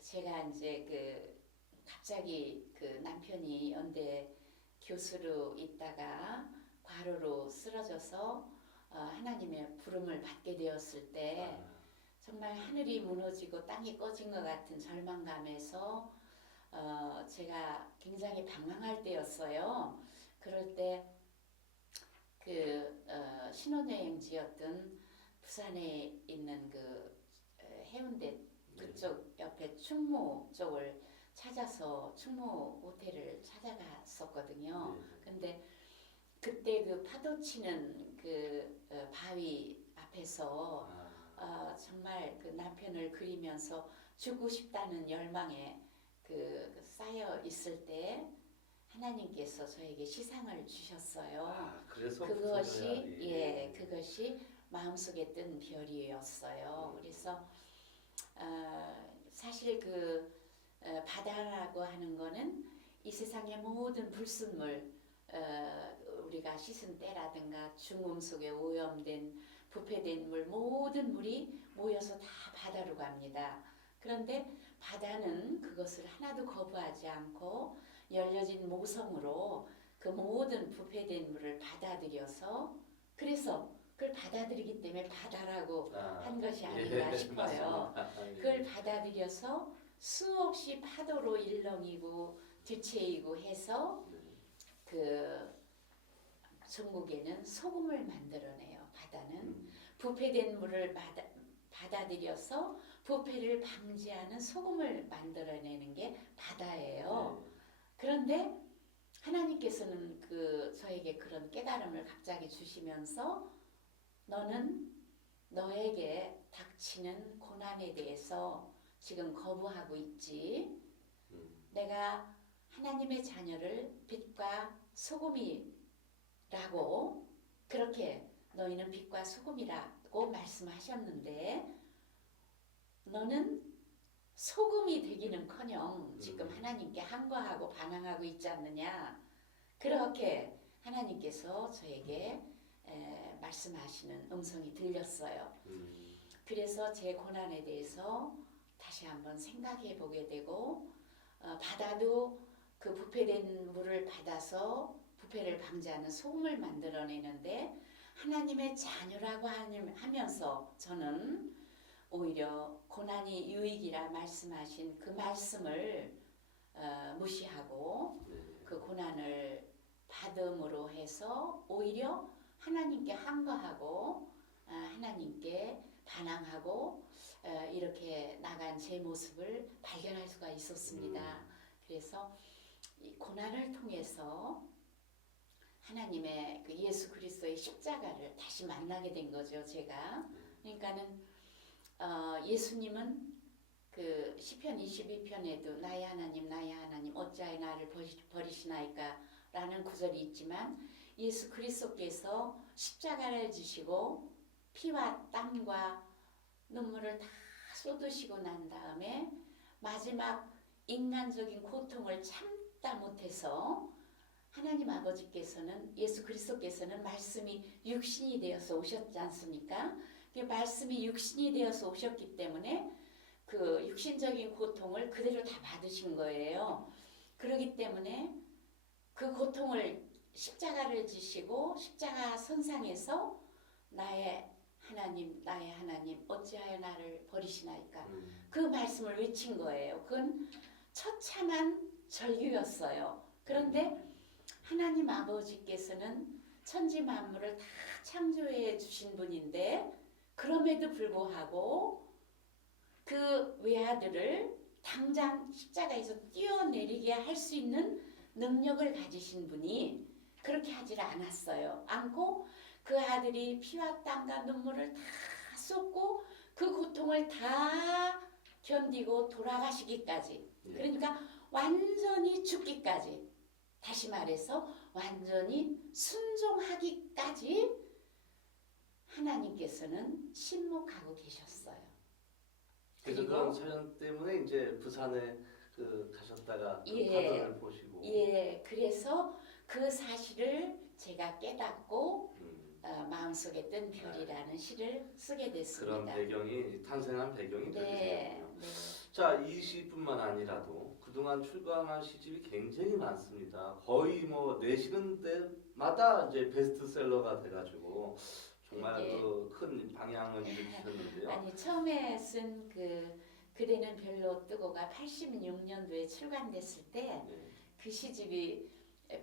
제가 이제 그 갑자기 그 남편이 연대 교수로 있다가 과로로 쓰러져서 하나님의 부름을 받게 되었을 때 정말 하늘이 무너지고 땅이 꺼진 것 같은 절망감에서 제가 굉장히 방황할 때였어요. 그럴 때 그 신혼여행지였던 부산에 있는 그 해운대 그쪽 옆에 충무 쪽을 찾아서 충무 호텔을 찾아갔었거든요. 근데 그때 그 파도 치는 그 바위 앞에서 정말 그 남편을 그리면서 죽고 싶다는 열망에 그 쌓여 있을 때 하나님께서 저에게 시상을 주셨어요. 그래서 그것이 마음속에 뜬 별이었어요. 그래서 사실 그 바다라고 하는 거는 이 세상의 모든 불순물 우리가 씻은 때라든가 중음 속에 오염된 부패된 물 모든 물이 모여서 다 바다로 갑니다. 그런데 바다는 그것을 하나도 거부하지 않고 열려진 모성으로 그 모든 부패된 물을 받아들여서 그래서 그걸 받아들이기 때문에 바다라고 한 것이 아닌가 싶어요. 그걸 받아들여서 수없이 파도로 일렁이고 뒤채이고 해서 그 천국에는 소금을 만들어내요. 바다는 부패된 물을 받아들여서 부패를 방지하는 소금을 만들어내는 게 바다예요. 그런데 하나님께서는 저에게 그런 깨달음을 갑자기 주시면서 너는 너에게 닥치는 고난에 대해서 지금 거부하고 있지. 내가 하나님의 자녀를 빛과 소금이라고 그렇게 너희는 빛과 소금이라고 말씀하셨는데 너는 소금이 되기는커녕 지금 하나님께 항거하고 반항하고 있지 않느냐. 그렇게 하나님께서 저에게 말씀하시는 음성이 들렸어요. 그래서 제 고난에 대해서 다시 한번 생각해 보게 되고 바다도 그 부패된 물을 받아서 부패를 방지하는 소금을 만들어내는데 하나님의 자녀라고 하면서 저는 오히려 고난이 유익이라 말씀하신 그 말씀을 무시하고 그 고난을 받음으로 해서 오히려 하나님께 항거하고 하나님께 반항하고 이렇게 나간 제 모습을 발견할 수가 있었습니다. 그래서 이 고난을 통해서 하나님의 그 예수 그리스도의 십자가를 다시 만나게 된 거죠, 제가. 그러니까는 예수님은 그 시편 22편에도 나의 하나님 어찌하여 나를 버리시나이까 라는 구절이 있지만 예수 그리스도께서 십자가를 지시고 피와 땀과 눈물을 다 쏟으시고 난 다음에 마지막 인간적인 고통을 참다 못해서 하나님 아버지께서는 예수 그리스도께서는 말씀이 육신이 되어서 오셨지 않습니까? 그 말씀이 육신이 되어서 오셨기 때문에 그 육신적인 고통을 그대로 다 받으신 거예요. 그렇기 때문에 그 고통을 십자가를 지시고 십자가 선상에서 나의 하나님 나의 하나님 어찌하여 나를 버리시나이까 음. 그 말씀을 외친 거예요. 그건 처참한 절규였어요. 그런데 하나님 아버지께서는 천지 만물을 다 창조해 주신 분인데 그럼에도 불구하고 그 외아들을 당장 십자가에서 뛰어내리게 할 수 있는 능력을 가지신 분이 그렇게 하질 않았어요. 않고 그 아들이 피와 땀과 눈물을 다 쏟고 그 고통을 다 견디고 돌아가시기까지 예. 그러니까 완전히 죽기까지 다시 말해서 완전히 순종하기까지 하나님께서는 침묵하고 계셨어요. 그래서 그리고 그런 사연 때문에 이제 부산에 가셨다가 그 예. 파도를 보시고 예, 그래서 그 사실을 제가 깨닫고 마음속에 뜬 별이라는 시를 쓰게 그런 됐습니다. 배경이 탄생한 배경이 네, 되겠네요. 네. 자, 이 시뿐만 아니라도 그동안 출간한 시집이 굉장히 많습니다. 거의 뭐 내시는 데마다 이제 베스트셀러가 돼가지고 정말 예. 그 큰 방향을 일으키셨는데요. 아니 처음에 쓴 그대는 별로 뜨고가 86년도에 출간됐을 때 그 네. 시집이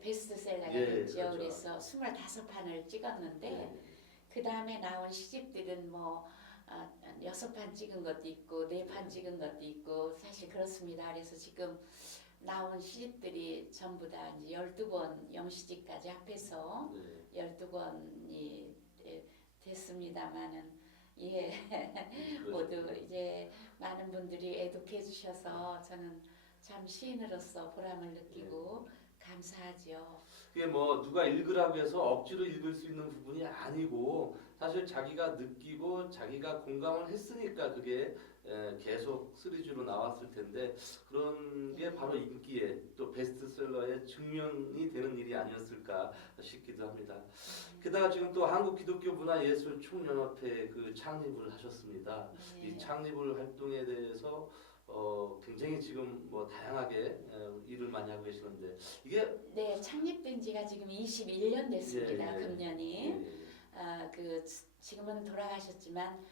베스트셀러가 예, 됐죠. 그렇죠. 그래서 25판을 찍었는데 네. 그 다음에 나온 시집들은 뭐 6판 찍은 것도 있고 4판 찍은 것도 있고 사실 그렇습니다. 그래서 지금 나온 시집들이 전부 다 이제 12권 영시집까지 합해서 네. 12권이 됐습니다만은 예 모두 그러시군요. 이제 많은 분들이 애독해 주셔서 저는 참 시인으로서 보람을 느끼고 감사하죠. 그게 뭐 누가 읽으라고 해서 억지로 읽을 수 있는 부분이 아니고 사실 자기가 느끼고 자기가 공감을 했으니까 그게 계속 시리즈로 나왔을 텐데 그런 게 바로 인기에 또 베스트셀러의 증명이 되는 일이 아니었을까 싶기도 합니다. 게다가 지금 또 한국기독교문화예술총연합회 그 창립을 하셨습니다. 이 네. 창립을 활동에 대해서 굉장히 지금 뭐 다양하게 일을 많이 하고 계시는데 이게 네, 창립된 지가 지금 21년 됐습니다. 예, 예. 금년이. 예, 지금은 돌아가셨지만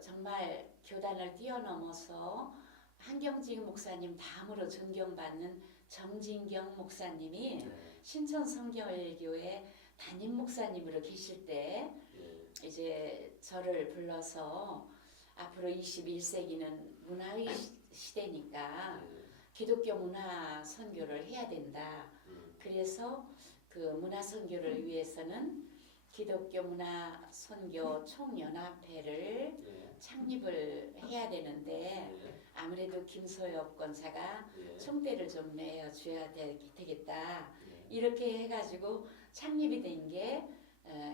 정말 교단을 뛰어넘어서 한경직 목사님 다음으로 존경받는 정진경 목사님이 네, 신천 성결교회 담임 목사님으로 계실 때 예, 이제 저를 불러서 앞으로 21세기는 문화의 시대니까 예, 기독교 문화 선교를 해야 된다. 그래서 그 문화 선교를 위해서는 기독교 문화 선교 총연합회를 예, 창립을 해야 되는데 예, 아무래도 김소엽 권사가 예, 총대를 좀 내어줘야 되겠다. 예. 이렇게 해가지고 창립이 된 게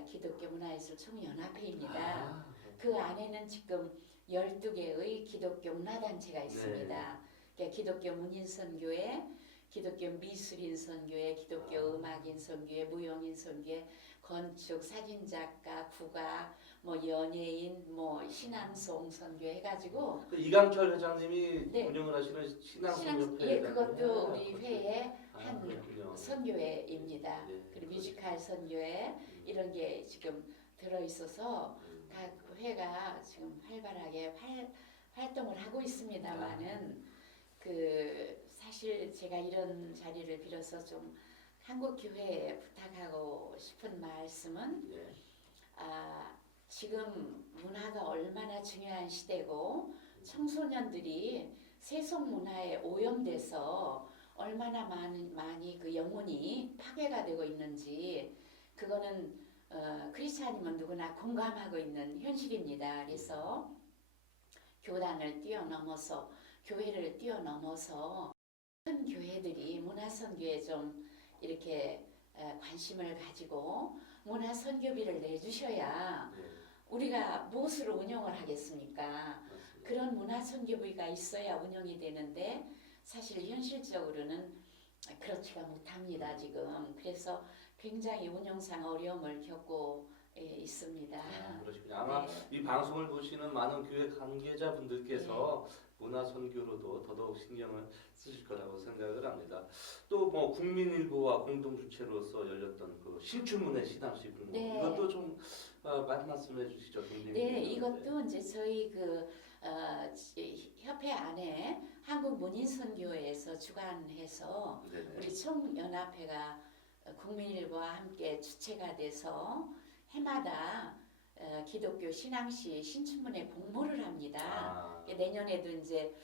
기독교 문화예술 총연합회입니다. 아, 그 안에는 지금 12개의 기독교 문화단체가 있습니다. 그러니까 기독교 문인선교회, 기독교 미술인선교회, 기독교 음악인선교회, 무용인선교회, 건축, 사진작가, 국악, 뭐 연예인, 뭐 신앙송선교회 해가지고 그 이강철 회장님이 네. 운영을 하시는 신앙송협회 예, 그것도 우리 회의 한 그렇군요. 선교회입니다. 예, 그리고 뮤지컬 선교회 이런 게 지금 들어있어서 다 회가 지금 활발하게 활동을 하고 있습니다만은 사실 제가 이런 자리를 빌어서 좀 한국 교회에 부탁하고 싶은 말씀은 예, 지금 문화가 얼마나 중요한 시대고 청소년들이 세속 문화에 오염돼서 얼마나 많이 그 영혼이 파괴가 되고 있는지 그거는 크리스찬이면 누구나 공감하고 있는 현실입니다. 그래서 교단을 뛰어넘어서 교회를 뛰어넘어서 큰 교회들이 문화선교에 좀 이렇게 관심을 가지고 문화선교비를 내주셔야 예, 우리가 무엇으로 운영을 하겠습니까? 맞습니다. 그런 문화선교비가 있어야 운영이 되는데 사실 현실적으로는 그렇지가 못합니다 지금. 그래서 굉장히 운영상 어려움을 겪고 있습니다. 그러시군요. 아마 네. 이 방송을 보시는 많은 교회 관계자분들께서 문화 문화 선교로도 더더욱 신경을 쓰실 거라고 생각을 합니다. 또 뭐 국민일보와 공동 주체로서 열렸던 그 신춘문예 신앙식 공모 네. 이것도 좀 말씀해 주시죠, 김대민 네, 의원님. 이것도 이제 저희 협회 안에 한국문인선교회에서 주관해서 네네. 우리 총연합회가 국민일보와 함께 주체가 돼서 해마다 기독교 신앙시 신춘문예 공모를 합니다. 아, 내년에도 이제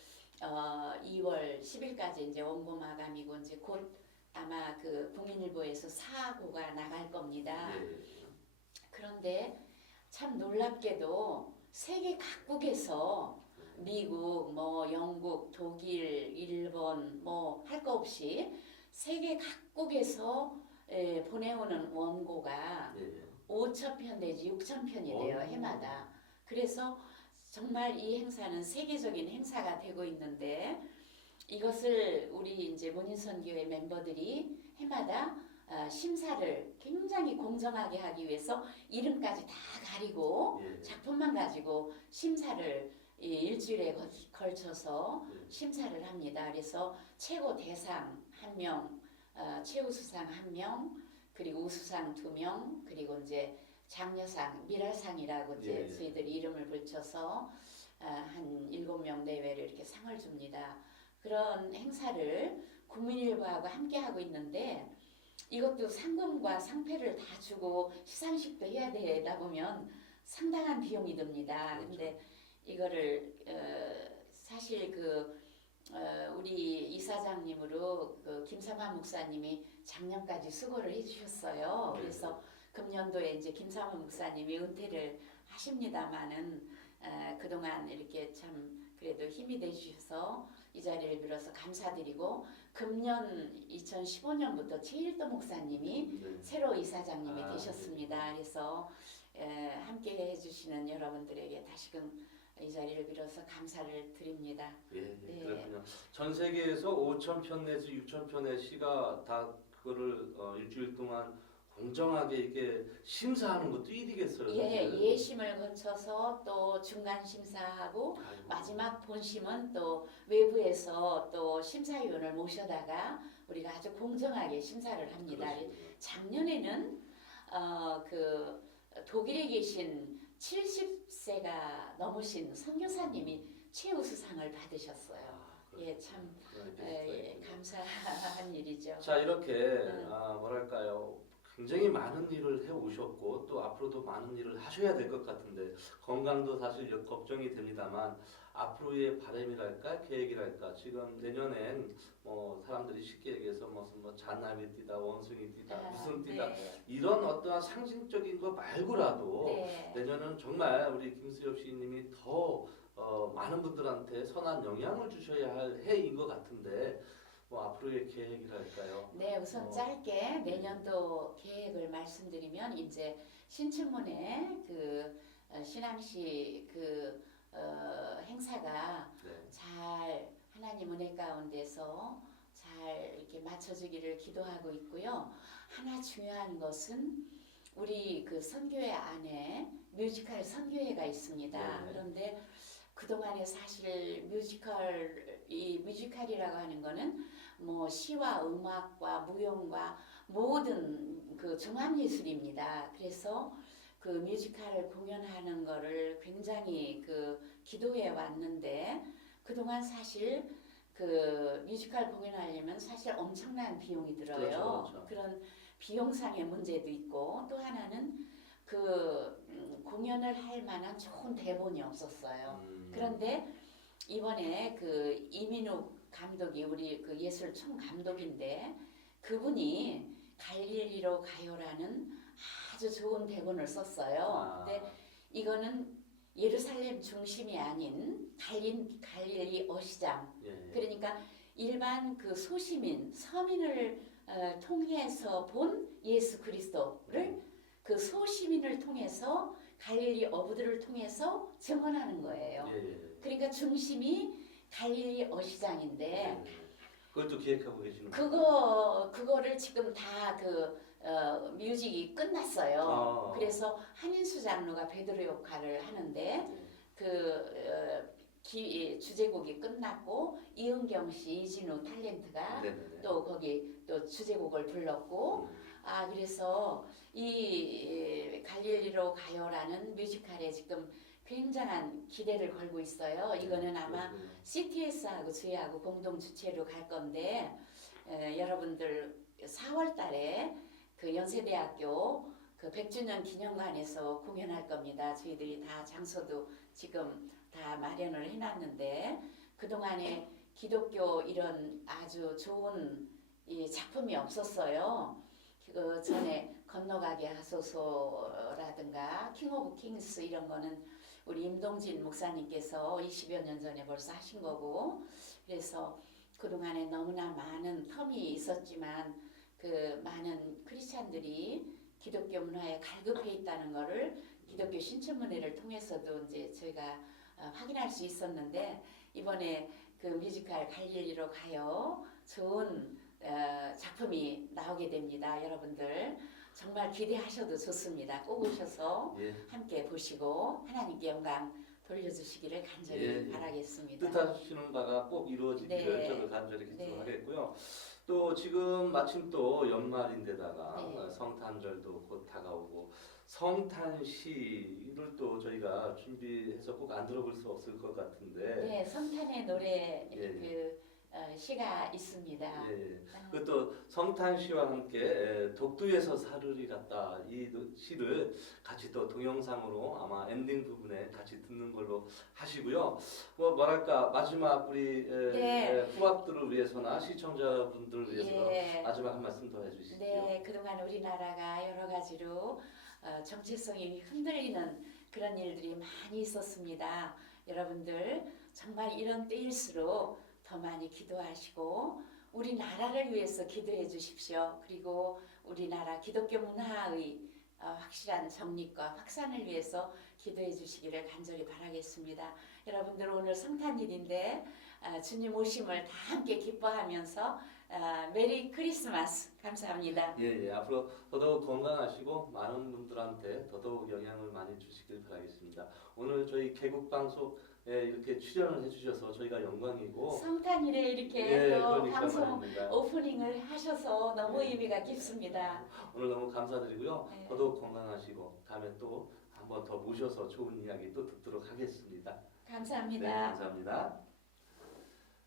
2월 10일까지 이제 원고 마감이고 이제 곧 아마 그 국민일보에서 사고가 나갈 겁니다. 네. 그런데 참 놀랍게도 세계 각국에서 미국, 뭐 영국, 독일, 일본 뭐 할 거 없이 세계 각국에서 보내오는 원고가 네. 5,000편 내지 6,000편이래요 해마다. 그래서 정말 이 행사는 세계적인 행사가 되고 있는데 이것을 우리 이제 문인선교회 멤버들이 해마다 심사를 굉장히 공정하게 하기 위해서 이름까지 다 가리고 예. 작품만 가지고 심사를 일주일에 걸쳐서 예. 심사를 합니다. 그래서 최고 대상 1명, 최우수상 1명, 그리고 우수상 2명, 그리고 이제 장려상, 미랄상이라고 이제 예. 저희들이 이름을 붙여서 한 7명 내외를 이렇게 상을 줍니다. 그런 행사를 국민일보하고 함께 하고 있는데 이것도 상금과 상패를 다 주고 시상식도 해야 되다 보면 상당한 비용이 듭니다. 그렇죠. 근데 이거를 사실 우리 이사장님으로 그 김삼환 목사님이 작년까지 수고를 해주셨어요. 네. 그래서 금년도에 이제 김삼환 목사님이 은퇴를 하십니다마는 그동안 이렇게 참 그래도 힘이 되주셔서 이 자리를 빌어서 감사드리고 금년 2015년부터 최일도 목사님이 네. 새로 이사장님이 아, 되셨습니다. 그래서 함께 해주시는 여러분들에게 다시금 이 자리를 빌어서 감사를 드립니다. 예, 네. 그렇군요. 전 세계에서 5,000편 내지 6,000편의 시가 다 그거를 일주일 동안 공정하게 이렇게 심사하는 것도 일이겠어요. 예, 사실은. 예심을 거쳐서 또 중간 심사하고 아이고. 마지막 본심은 또 외부에서 또 심사위원을 모셔다가 우리가 아주 공정하게 심사를 합니다. 그렇습니다. 작년에는 그 독일에 계신 70세가 넘으신 선교사님이 최우수상을 받으셨어요. 아, 예, 참 그런 에피소드가 있군요. 감사한 일이죠. 자, 이렇게 음. 뭐랄까요? 굉장히 많은 일을 해 오셨고 또 앞으로도 많은 일을 하셔야 될 것 같은데 건강도 사실 걱정이 됩니다만 앞으로의 바람이랄까 계획이랄까 지금 내년엔 뭐 사람들이 쉽게 얘기해서 무슨 뭐 잔나비 띠다 원숭이 띠다 무슨 띠다 네. 이런 어떠한 상징적인 거 말고라도 네. 내년은 정말 우리 김수엽 시인님이 더 많은 분들한테 선한 영향을 주셔야 할 해인 것 같은데 뭐 앞으로의 계획이랄까요? 네, 우선 짧게 내년도 계획을 말씀드리면 이제 신춘문예 신앙시 행사가 네. 잘 하나님 은혜 가운데서 잘 이렇게 맞춰지기를 기도하고 있고요. 하나 중요한 것은 우리 그 선교회 안에 뮤지컬 선교회가 있습니다. 네. 그런데 그동안에 사실 뮤지컬이라고 하는 거는 뭐 시와 음악과 무용과 모든 그 종합예술입니다. 그래서 그 뮤지컬을 공연하는 거를 굉장히 기도해 왔는데 그동안 사실 그 뮤지컬 공연하려면 사실 엄청난 비용이 들어요. 그렇죠, 그렇죠. 그런 비용상의 문제도 있고 또 하나는 공연을 할 만한 좋은 대본이 없었어요. 그런데 이번에 이민욱 감독이 우리 예술 총감독인데 그분이 갈릴리로 가요라는 아주 좋은 대본을 썼어요. 근데 이거는 예루살렘 중심이 아닌 갈릴리 어시장. 예. 그러니까 일반 소시민, 서민을 통해서 본 예수 그리스도를 그 소시민을 통해서 갈릴리 어부들을 통해서 증언하는 거예요. 예. 그러니까 중심이 갈릴리 어시장인데 그것도 기획하고 계시는 그거를 지금 다 뮤직이 끝났어요. 그래서 한인수 장로가 베드로 역할을 하는데 주제곡이 끝났고 이은경 씨, 이진우 탤런트가 네네네. 또 거기 또 주제곡을 불렀고 그래서 이 갈릴리로 가요라는 뮤지컬에 지금 굉장한 기대를 걸고 있어요. 이거는 아마 CTS하고 저희하고 공동 주최로 갈 건데 여러분들 4월 달에 그 연세대학교 그 100주년 기념관에서 공연할 겁니다. 저희들이 다 장소도 지금 다 마련을 해놨는데 그동안에 기독교 이런 아주 좋은 이 작품이 없었어요. 그 전에 건너가게 하소서라든가 킹 오브 킹스 이런 거는 우리 임동진 목사님께서 20여 년 전에 벌써 하신 거고 그래서 그동안에 너무나 많은 텀이 있었지만 그 많은 크리스찬들이 기독교 문화에 갈급해 있다는 거를 기독교 신춘문예를 통해서도 이제 저희가 확인할 수 있었는데 이번에 그 뮤지컬 갈릴리로 가요 좋은 작품이 나오게 됩니다. 여러분들 정말 기대하셔도 좋습니다. 꼭 오셔서 함께 보시고 하나님께 영광 돌려주시기를 간절히 바라겠습니다. 뜻하시는 바가 꼭 이루어지기를 저도 간절히 기도하겠고요. 또 지금 마침 또 연말인데다가 성탄절도 곧 다가오고 성탄시를 또 저희가 준비해서 꼭 안 들어볼 수 없을 것 같은데. 네, 성탄의 노래 시가 있습니다. 그것도 성탄시와 함께 독두에서 사르리 같다 이 시를 같이 또 동영상으로 아마 엔딩 부분에 같이 듣는 걸로 하시고요. 뭐랄까 마지막 우리 후압들을 위해서나 시청자분들을 위해서 마지막 한 말씀 더 해주시죠. 네, 그동안 우리나라가 여러 가지로 정체성이 흔들리는 그런 일들이 많이 있었습니다. 여러분들 정말 이런 때일수록 더 많이 기도하시고 우리나라를 위해서 기도해 주십시오. 그리고 우리나라 기독교 문화의 확실한 정립과 확산을 위해서 기도해 주시기를 간절히 바라겠습니다. 여러분들 오늘 성탄일인데 주님 오심을 다 함께 기뻐하면서 메리 크리스마스 감사합니다. 앞으로 더더욱 건강하시고 많은 분들한테 더더욱 영향을 많이 주시길 바라겠습니다. 오늘 저희 개국 방송 이렇게 출연을 해주셔서 저희가 영광이고 성탄일에 이렇게 또 방송 말입니다. 오프닝을 하셔서 너무 의미가 깊습니다. 오늘 너무 감사드리고요. 더더욱 건강하시고 다음에 또 한 번 더 모셔서 좋은 이야기 또 듣도록 하겠습니다. 감사합니다. 감사합니다.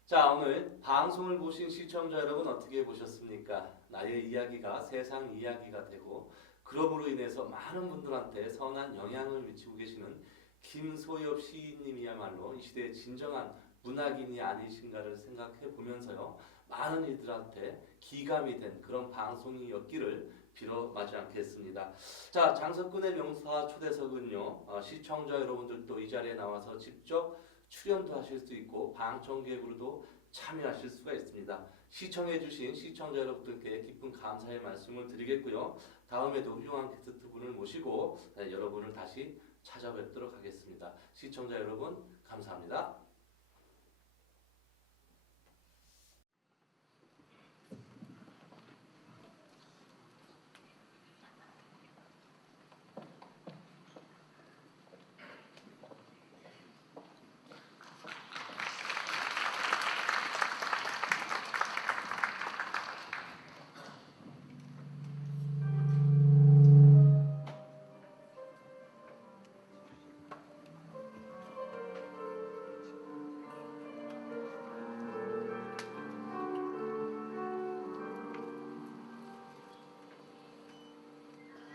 자, 오늘 방송을 보신 시청자 여러분 어떻게 보셨습니까? 나의 이야기가 세상 이야기가 되고 그럼으로 인해서 많은 분들한테 선한 영향을 미치고 계시는 김소엽 시인님이야말로 이 시대의 진정한 문학인이 아니신가를 생각해 보면서요. 많은 이들한테 기감이 된 그런 방송이었기를 빌어 마지 않겠습니다. 자, 장석근의 명사 초대석은요. 시청자 여러분들도 이 자리에 나와서 직접 출연도 하실 수 있고 방청객으로도 참여하실 수가 있습니다. 시청해 주신 시청자 여러분들께 깊은 감사의 말씀을 드리겠고요. 다음에도 훌륭한 게스트분을 모시고 여러분을 다시 찾아뵙도록 하겠습니다. 시청자 여러분 감사합니다.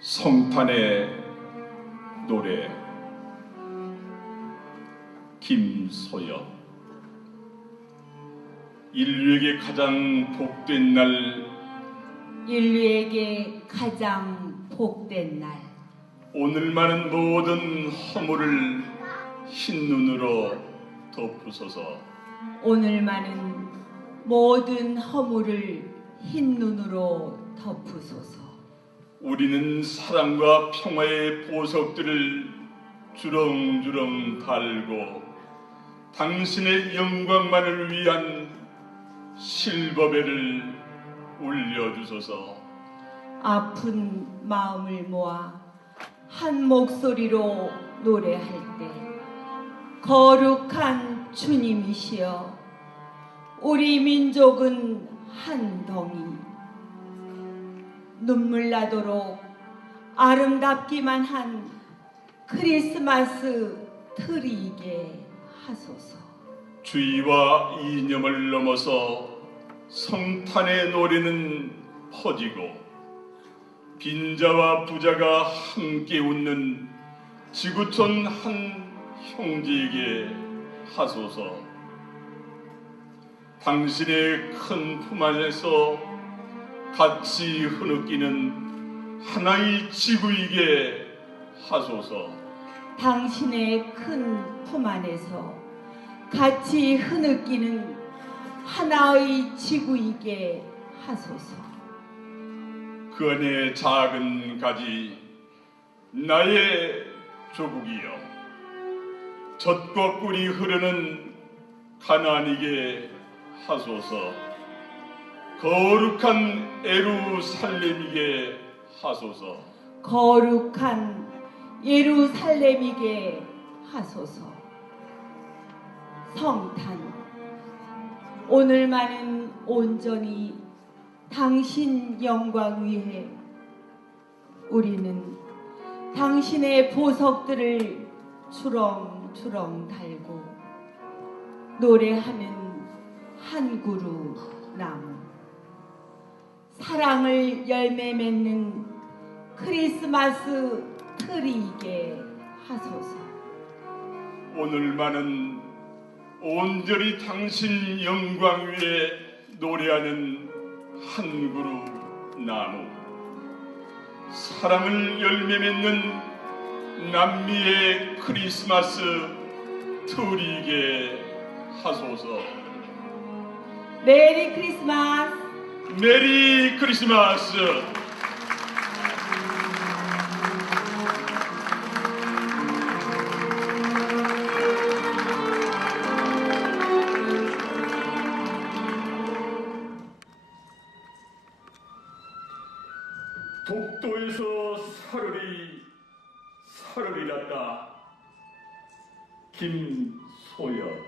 성탄의 노래 김소엽. 인류에게 가장 복된 날, 인류에게 가장 복된 날, 오늘만은 모든 허물을 흰 눈으로 덮으소서. 오늘만은 모든 허물을 흰 눈으로 덮으소서. 우리는 사랑과 평화의 보석들을 주렁주렁 달고 당신의 영광만을 위한 실버벨을 울려주소서. 아픈 마음을 모아 한 목소리로 노래할 때 거룩한 주님이시여 우리 민족은 한 덩이. 눈물 나도록 아름답기만 한 크리스마스 트리이게 하소서. 주의와 이념을 넘어서 성탄의 노래는 퍼지고 빈자와 부자가 함께 웃는 지구촌 한 형제에게 하소서. 당신의 큰 품 안에서 같이 흐느끼는 하나의 지구이게 하소서. 당신의 큰 품 안에서 같이 흐느끼는 하나의 지구이게 하소서. 그 안에 작은 가지 나의 조국이여, 젖과 꿀이 흐르는 가나안이게 하소서. 거룩한 예루살렘이게 하소서. 거룩한 예루살렘이게 하소서. 성탄, 오늘만은 온전히 당신 영광 위에 우리는 당신의 보석들을 주렁주렁 달고 노래하는 한 그루 나무, 사랑을 열매 맺는 크리스마스 트리이게 하소서. 오늘만은 온전히 당신 영광 위에 노래하는 한 그루 나무, 사랑을 열매 맺는 남미의 크리스마스 트리이게 하소서. 메리 크리스마스. 메리 크리스마스. 독도에서 사흘이 났다. 김소연.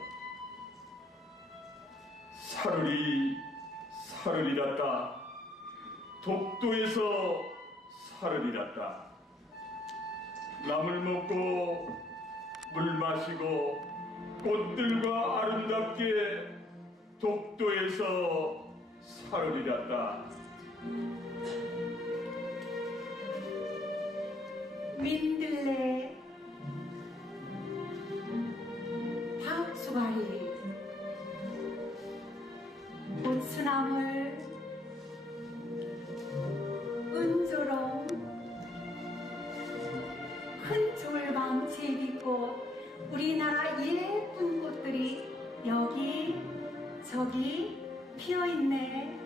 사흘이 났다. 독도에서 사흘이 났다. 나물 먹고 물 마시고 꽃들과 아름답게 독도에서 사흘이 났다. 민들레, 박수가리, 꽃수나물, 은조롱, 큰 졸방 제비꽃, 우리나라 예쁜 꽃들이 여기 저기 피어있네.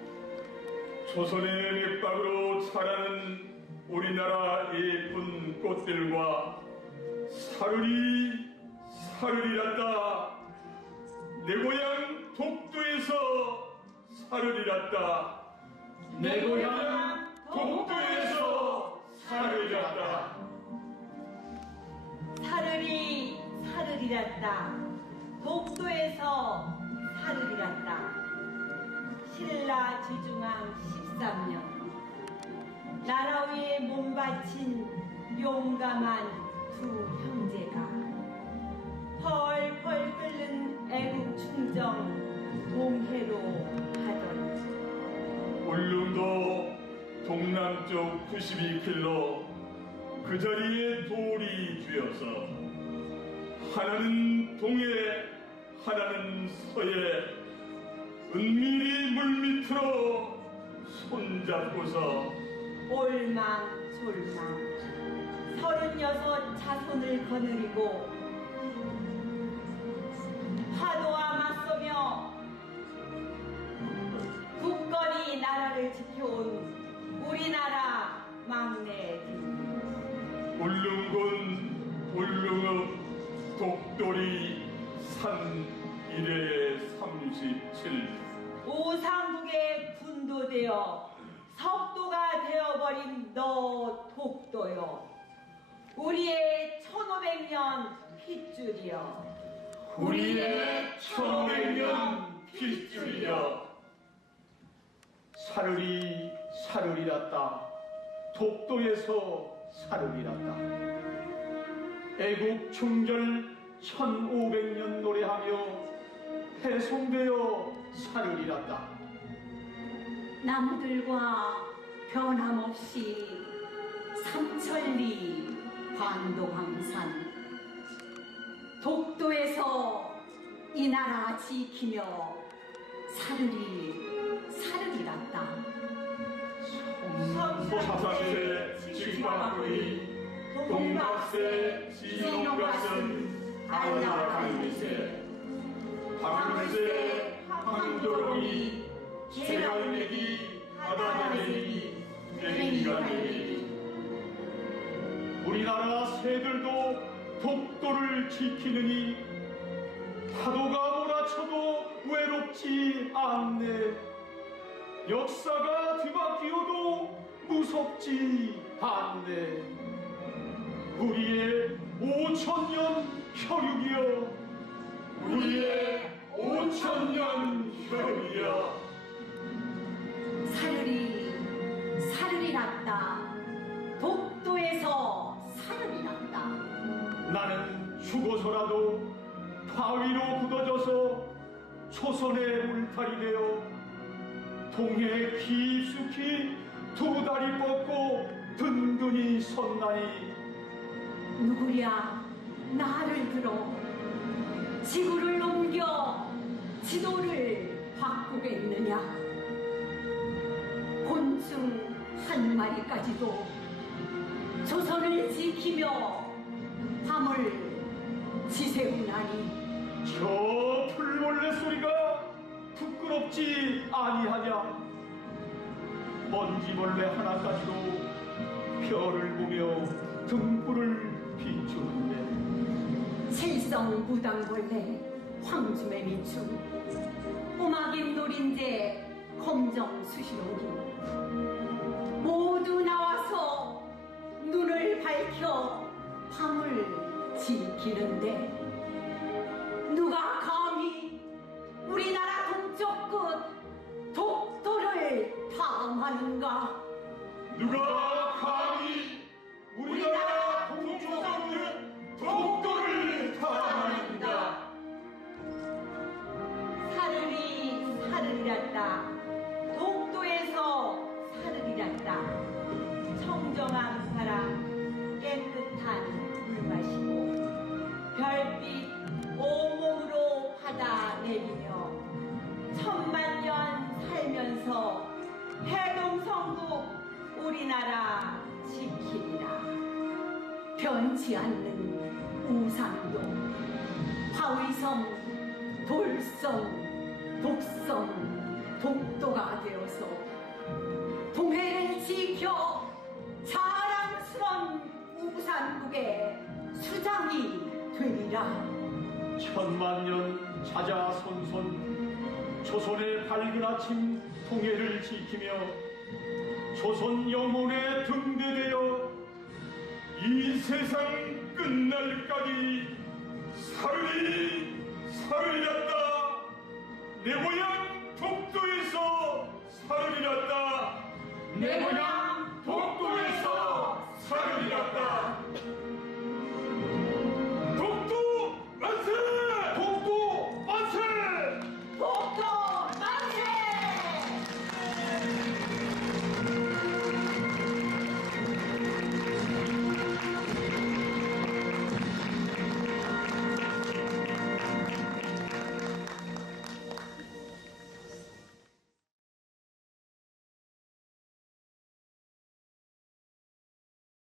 조선의 맥박으로 자라는 우리나라 예쁜 꽃들과 사흘이 났다. 내 고향 독도에서 사흘이 났다. 내 고향 독도에서 사흘이 났다. 사흘이 났다. 독도에서 사흘이 났다. 신라 주중왕 13년 나라 위에 몸 바친 용감한 두 형제가 펄펄 끓는 애국 충정 동해로 가더니 울릉도 동남쪽 92km 그 자리에 돌이 쥐어서 하나는 동해 하나는 서해 은밀히 물밑으로 손잡고서 올망졸망 36 자손을 거느리고 파도와 맞서며 굳건히 나라를 지켜온 우리나라 막내 울릉군 울릉읍 독도리 산 1회 37 오상국의 군도되어 석도가 되어버린 너 독도여, 우리의 1500년 핏줄이여, 우리의 1500년 핏줄이여. 사르리 사르리랐다. 독도에서 사르리랐다. 애국 충절 1500년 노래하며 해송되어 사르리랐다. 나무들과 변함없이 삼천리 반도광산 독도에서 이 나라 지키며 사르리랐다. 서사세 직방구리 동박세 시동가슴 알라강리세 방울세 황도롱이 제갈매기 바다다내기 땡이가내기. 우리나라 새들도 독도를 지키느니 파도가 몰아쳐도 외롭지 않네. 역사가 뒤바뀌어도 무섭지 않네. 우리의 5000년 혈육이여, 우리의 5000년 혈육이여. 사르리랐다. 독도에서 사르리랐다. 나는 죽어서라도 바위로 굳어져서 초선의 울타리 되어 동해 깊숙이 두 다리 뻗고 든든히 섰나니. 누구랴 나를 들어 지구를 넘겨 지도를 바꾸겠느냐. 곤충 한 마리까지도 조선을 지키며 밤을 지새우나니. 저 풀벌레 소리가 부끄럽지 아니하냐. 먼지벌레 하나까지도 별을 보며 등불을 비추는데. 칠성무당벌레, 황주매미충, 꼬막임 노린재, 검정수시롱이 모두 나와서 눈을 밝혀 밤을 지키는데 누가 감히 우리나라 동쪽 끝 독도를 탐하는가. 누가 감히 우리나라 동쪽 끝 독도를 탐하는가. 사르리랐다. 독도에서 사르리랐다. 청정한 바람, 깨끗한 물 마시고 별빛 온몸으로 받아 내리며 1000만 년 살면서 해동성국 우리나라 지키리라. 변치 않는 우산동, 화의성, 돌성, 독성, 독도가 되어서 동해를 지켜 자랑스런 우산국의 수장이 되리라. 1000만 년 자자손손 조선의 밝은 아침 동해를 지키며 조선 영혼에 등대되어 이 세상 끝날까지 사르리랐다. 내 고향 독도에서 사르리랐다. 내 고향